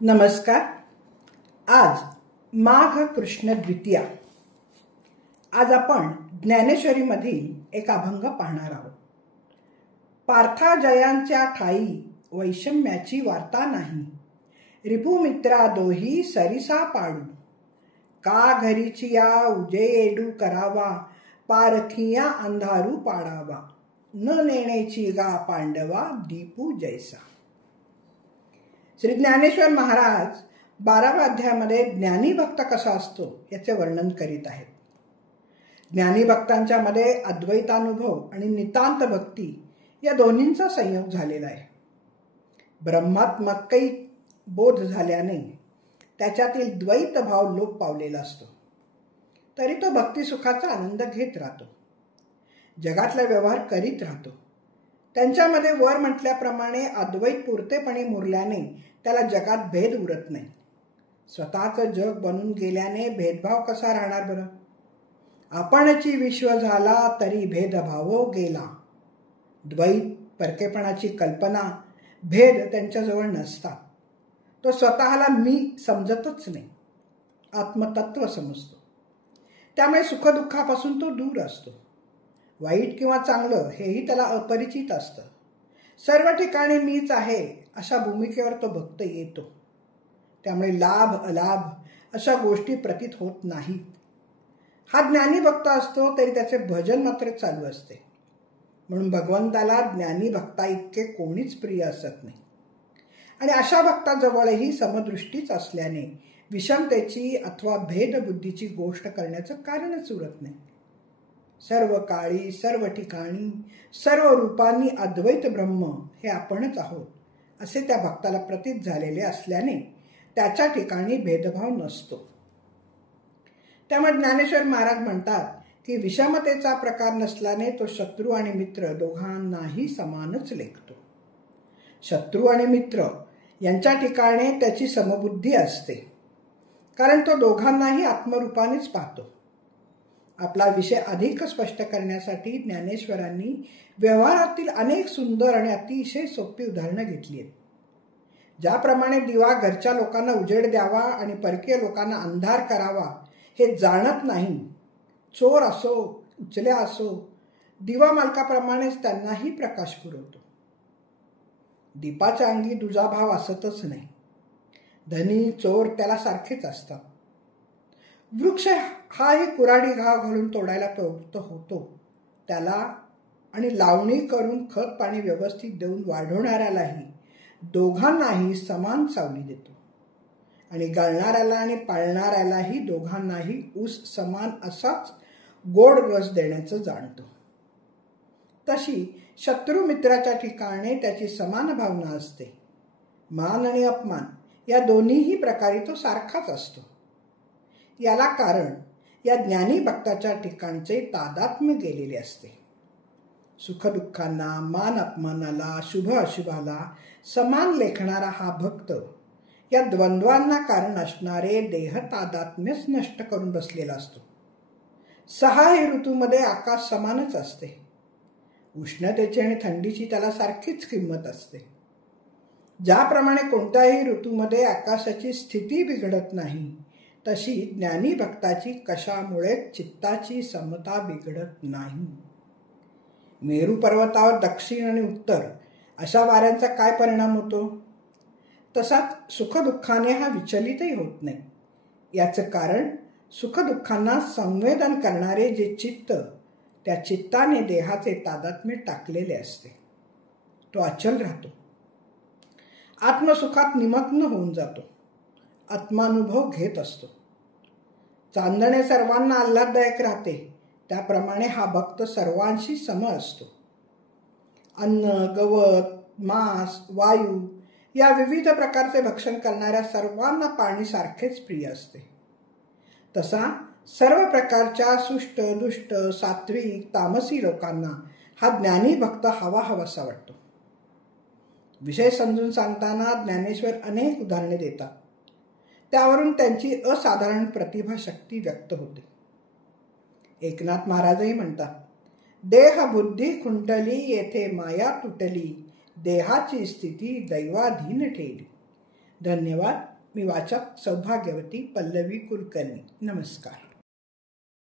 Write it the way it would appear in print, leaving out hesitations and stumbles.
नमस्कार. आज माघ कृष्ण द्वितीया. आज आपण ज्ञानेश्वरीमधील एक अभंग पाहणार आहोत. पार्था जयांच्या ठाई वैषम्याची वार्ता नाही, रिपुमित्रा दोही सरिसा पाडू. का घरीची या उजेडू करावा, पारखिया अंधारू पाडावा. न नेण्याची गा पांडवा दीपू जैसा. श्री ज्ञानेश्वर महाराज 12व्या अध्यायामध्ये ज्ञानी भक्त कसा असतो याचे वर्णन करीत आहेत. ज्ञानी भक्तांच्या मध्ये अद्वैतानुभव आणि नितांत भक्ती या दोन्हींचा संयोग झालेला आहे. ब्रह्मात्मक काही बोध झाल्याने त्याच्यातील द्वैत भाव लोप पावलेला असतो, तरी तो भक्तिसुखाचा आनंद घेत राहतो, जगातला व्यवहार करीत राहतो. त्यांच्यामध्ये वर म्हटल्याप्रमाणे अद्वैत पुरतेपणी मुरल्याने त्याला जगात भेद उरत नाही. स्वतःचं जग बनून गेल्याने भेदभाव कसा राहणार बरं? आपणची विश्व झाला तरी भेदभाव गेला. द्वैत परकेपणाची कल्पना, भेद त्यांच्याजवळ नसतात. तो स्वतःला मी समजतच नाही, आत्मतत्व समजतो. त्यामुळे सुखदुःखापासून तो दूर असतो. वाईट किंवा चांगलं हेही त्याला अपरिचित असतं. सर्व ठिकाणी मीच आहे अशा भूमिकेवर तो भक्त येतो. त्यामुळे लाभ अलाभ अशा गोष्टी प्रतीत होत नाहीत. हा ज्ञानी भक्त असतो तरी त्याचे भजन मात्र चालू असते. म्हणून भगवंताला ज्ञानी भक्ता इतके कोणीच प्रिय असत नाही. आणि अशा भक्ताजवळही समदृष्टीच असल्याने विषमतेची अथवा भेदबुद्धीची गोष्ट करण्याचं कारणच उरत नाही. सर्व काळी, सर्व ठिकाणी, सर्व रूपांनी अद्वैत ब्रह्म हे आपणच आहोत असे त्या भक्ताला प्रतीत झालेले असल्याने त्याच्या ठिकाणी भेदभाव नसतो. त्यामुळे ज्ञानेश्वर महाराज म्हणतात की विषमतेचा प्रकार नसल्याने तो शत्रू आणि मित्र दोघांनाही समानच लेखतो. शत्रू आणि मित्र यांच्या ठिकाणी त्याची समबुद्धी असते, कारण तो दोघांनाही आत्मरूपानेच पाहतो. आपला विषय अधिक स्पष्ट करण्यासाठी ज्ञानेश्वरांनी व्यवहारातील अनेक सुंदर आणि अतिशय सोपी उदाहरणं घेतली आहेत. ज्याप्रमाणे दिवा घरच्या लोकांना उजेड द्यावा आणि परकीय लोकांना अंधार करावा हे जाणत नाही, चोर असो उचल्या असो, दिवा मालकाप्रमाणेच त्यांनाही प्रकाश पुरवतो. दीपाच्या अंगी दुजाभाव असतच नाही. धनी चोर त्याला सारखेच असतात. वृक्ष हाही कुऱ्हाडी घाव घालून तोडायला प्रवृत्त होतो, त्याला आणि लावणी करून खत पाणी व्यवस्थित देऊन वाढवणाऱ्यालाही दोघांनाही समान सावली देतो. आणि गळणाऱ्याला आणि पाळणाऱ्यालाही दोघांनाही ऊस समान असाच गोड रस देण्याचं जाणतो. तशी शत्रू मित्राच्या ठिकाणी त्याची समान भावना असते. मान आणि अपमान या दोन्हीही प्रकारे तो सारखाच असतो. याला कारण या ज्ञानी भक्ताच्या ठिकाणचे तादात्म्य गेलेले असते. सुखदुःखांना, मान अपमानाला, शुभ अशुभाला समान लेखणारा हा भक्त या द्वंद्वांना कारण असणारे देह तादात्म्यच नष्ट करून बसलेला असतो. 6 ऋतूमध्ये आकाश समानच असते. उष्णतेची आणि थंडीची त्याला सारखीच किंमत असते. ज्याप्रमाणे कोणत्याही ऋतूमध्ये आकाशाची स्थिती बिघडत नाही, तशी ज्ञानी भक्ताची कशामुळे चित्ताची समता बिघडत नाही. मेरू पर्वतावर दक्षिण आणि उत्तर अशा वाऱ्यांचा काय परिणाम होतो, तसाच सुखदुःखाने हा विचलितही होत नाही. याचं कारण सुखदुःखांना संवेदन करणारे जे चित्त, त्या चित्ताने देहाचे तादात्म्य टाकलेले असते. तो अचल राहतो, आत्मसुखात निमग्न होऊन जातो, आत्मानुभव घेत असतो. चांदणे सर्वांना आल्हाददायक राहते, त्याप्रमाणे हा भक्त सर्वांशी सम असतो. अन्न, गवत, मांस, वायू या विविध प्रकारचे भक्षण करणाऱ्या सर्वांना पाणी सारखेच प्रिय असते. तसा सर्व प्रकारच्या सुष्ट, दुष्ट, सात्विक, तामसी लोकांना हा ज्ञानी भक्त हवा हवासा वाटतो. विषय समजून सांगताना ज्ञानेश्वर अनेक उदाहरणे देतात. त्यावरून त्यांची असाधारण प्रतिभा शक्ती व्यक्त होते. एकनाथ महाराजही म्हणतात, देह बुद्धी खुंटली येथे माया तुटली, देहाची स्थिती दैवाधीन ठेली. धन्यवाद. मी वाचक सौभाग्यवती पल्लवी कुलकर्णी. नमस्कार.